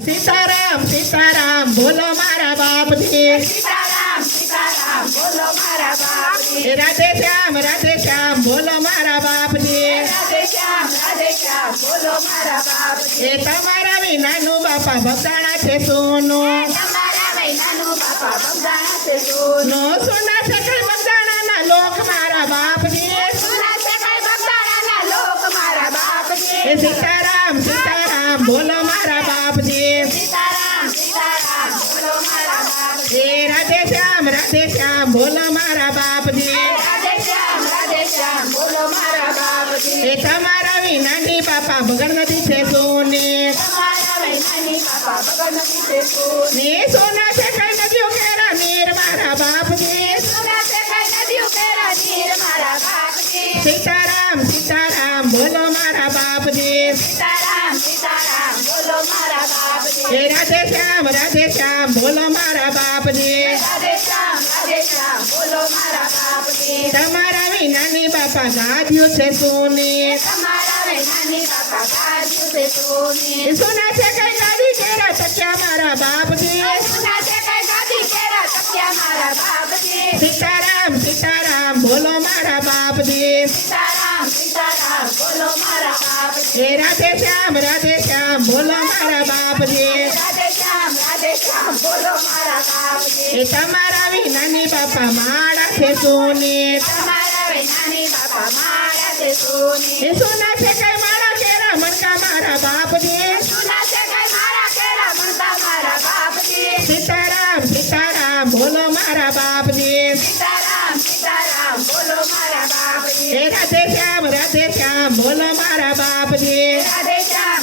सीताराम सीताराम बोलो मारा बाप जी। सीताराम सीताराम बोलो मारा बाप जी। राधे श्याम बोलो मारा बाप जी। राधे श्याम बोलो मारा बाप जी। ए तमारा विनानु बापा भक्ताना छे सोनो। તમારા વૈનાનો બાપા બગદાણા છે સોનો। सोना सकल भक्ताना ना लोक मारा बाप जी। સોના સકાય બગદાણાના લોક મારા બાપ ए जी। सीताराम बोलो मारा बाप जी। सीताराम सीताराम बोलो मारा बाप जी। ए राधे श्याम बोलो मारा बाप जी। राधे श्याम बोलो मारा बाप जी। ए तमारा विनानी बापा बगड़ नदी छे सोने। તમારા વૈનાની બાપા બગડ નથી છે સોને। सोना सकल नदियों केरा नीर मारा बाप जी। સોના સકાય નદીઓ કેરા નીર મારા બાપ जी। सीताराम बोलो मारा बाप जी। सीताराम सीताराम बोलो मारा बाप जी। ए राधे श्याम बोलो मारा बाप जी। राधे श्याम बोलो मारा बाप जी। तमारा विनानी बापा गाड्यो छे सोने। તમારા વૈનાની બાપા ગાજ્યું છે સોને। सोना से कई गाड़ी केरा तक्या मारा बाप जी। સોના સકાય ગાદી કેરા તક્યા મારા બાપ जी। सीताराम बोलो मारा बाप जी। सीताराम बोलो मारा बाप जी। ए राधे श्याम बोलो मारा बाप जी। राधे श्याम बोलो मारा बाप जी। ए तमारा विनानी बापा माड़ा छे सोने। તમારા વૈનાની બાપા મારા છે સોને। ए सोना से कई माड़ा केरा मनका मारा बाप जी। સોના સકાય મારા કેરા મણતા મારા બાપ जी। सीताराम बोलो मारा बाप जी। सीताराम बोलो मारा बाप जी। ए राधे श्याम बोलो मारा बाप जी। राधे श्याम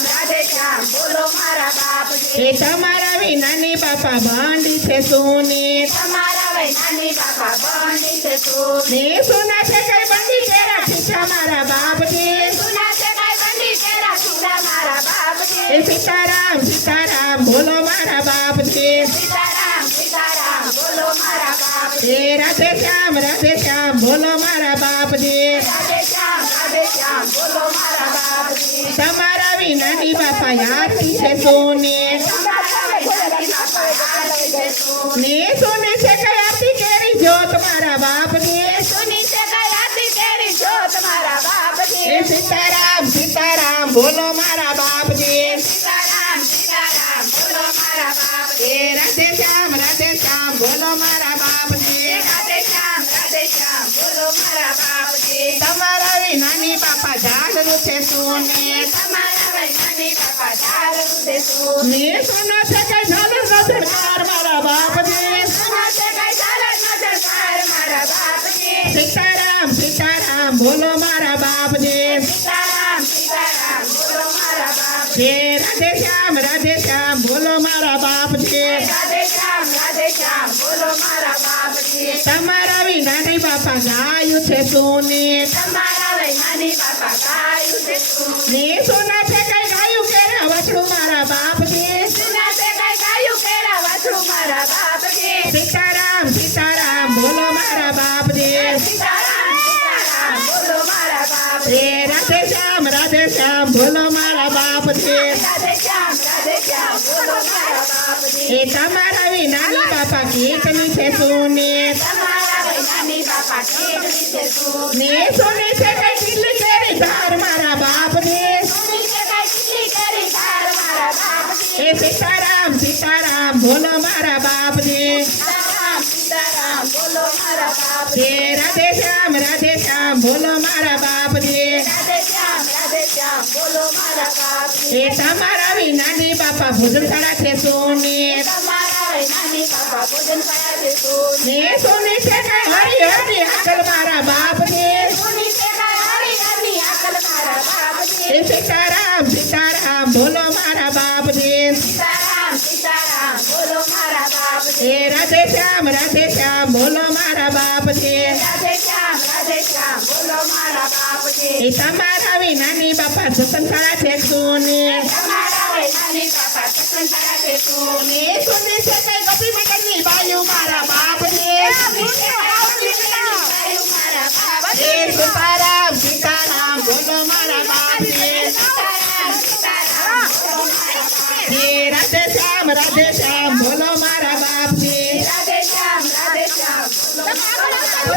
बोलो मारा बाप जी। ए तमारा विनानी बापा भांडी छे सोने। તમારા વૈનાની બાપા બની છે સોને। ने सोना से कई बंदी केरा खींचा मारा बाप जी। સોના સકાય બંડી કેરા છૂટા મારા બાપ जी। ए सीताराम बोलो मारा बाप जी। सीताराम बोलो मारा बाप जी। ए राधे श्याम बोलो मारा बाप जी। राधे श्याम बोलो मारा बाप जी। तमारा विनानी बापा याती छे सोने। તમારા વૈનાની બાપા ગાજ્યું છે સોને। ने सोने से कई आरती केरी जोत मारा बाप जी। સોની સકાય આરતી કેરી જોત મારા બાપ जी। ए सीताराम बोलो मारा बाप जी। सीताराम बोलो मारा बाप जी। ए राधे श्याम बोलो मारा बाप जी। राधे श्याम बोलो मारा बाप जी। तमारा विनानी बापा जागरू छे सोने। તમારા વૈનાની બાપા જાગૃત છે સોને। ने सोना से कई झालर नजरकार मारा बाप जी। સોના સકાય ઝાલર નજર કાર મારા બાપ जी। सीताराम बोलो मारा बाप जी। सीताराम बोलो मारा बाप जी। ए राधे श्याम बोलो मारा बाप जी। राधे श्याम बोलो मारा बाप जी। तमारा विनानी बापा गायु छे सोने। તમારા વૈનાની બાપા ગાયું છે સોને। ने सोना से कई गायु केरा वछड़ू मारा बाप जी। સોના સકાય ગાયું કેરા વાછડું મારા બાપ जी। सीताराम बोलो मारा बाप जी। सीताराम बोलो मारा बाप जी। ए राधे श्याम बोलो मारा बाप जी। राधे श्याम बोलो मारा बाप जी। ए तमारा विनानी बापा कीर्तनी छे सोने। તમારા વૈનાની બાપા કેતરી છે સોને। ने सोने से कई किल्ली केरी धार मारा बाप जी। સોની સકાય કેટલી કરી ધાર મારા બાપ जी। ए सीताराम बोलो मारा बाप जी। सीताराम बोलो मारा बाप जी। ए राधे श्याम बोलो मारा बाप जी। राधे श्याम बोलो मारा बाप जी। ए तमारा विनानी बापा भोजनशाला छे सोने। તમારા વૈનાની બાપા ભોજન પાયા છે સોને। ने सोने से कई हरी आकल मारा बाप जी। સોની સકાય હરી હરી આકલ મારા બાપ जी। ए सीताराम बोलो मारा बाप जी। सीताराम बोलो मारा बाप जी। ए राधे श्याम बोलो मारा बाप जी। राधे श्याम बोलो मारा बाप जी। ए तमारा विनानी बापा जतनशाला छे सोने। તમારા વૈનાની બાપા સકન પાયા છે સોને। ने सोने से कई गोपी मंडलनी बायु मारा बाप जी। ગાયું મારા બાપ ए जी। सीताराम बोलो मारा बाप जी। सीताराम बोलो मारा बाप जी। ए राधे રાધે શ્યામ બોલો મારા બાપજી રાધે શ્યામ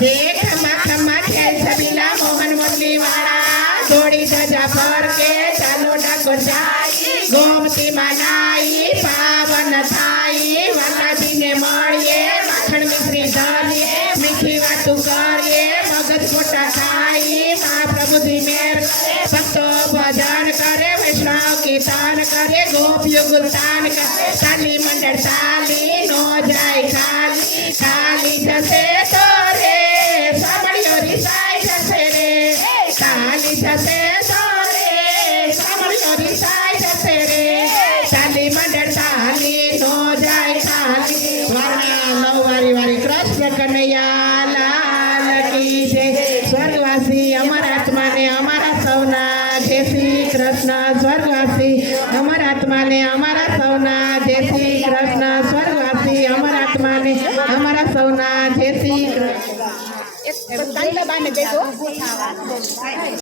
જે ખમા ખમા ખેલ છબીલા મોહન મુરલી વાળા દોડી ધજા પર કે ચાલો ડાકોર જાય ગોમતી મનાઈ પાવન થાય વાલાજીને મળીએ માખણ મિશ્રી ધરીએ મીઠી વાતું કરીએ મગજ મોટા થાય મહાપ્રભુજી મેર કરે ભક્તો ભજન કરે વૈષ્ણવ કીર્તન કરે ગોપીઓ ગુલતાન કરે કાલી મંડળ ચાલી નો જાય ખાલી ખાલી જશે તો રે સાંભળ્યો રીસાઈ જશે રે ખાલી જશે તો રે સાંભળ્યો રીસાઈ જશે રે ચાલી મંડળ ચાલી નો જાય ખાલી વારના નવ વારી વારી કૃષ્ણ કનૈયા લાલ કી જય સ્વર્ગવાસી અમારા આત્માને અમારા સૌના જય શ્રી કૃષ્ણ સ્વર્ગવાસી અમારા આત્માને અમારા સૌના જય શ્રી કૃષ્ણ સ્વર્ગવાસી અમારા આત્માને અમારા સૌના જય શ્રી કૃષ્ણ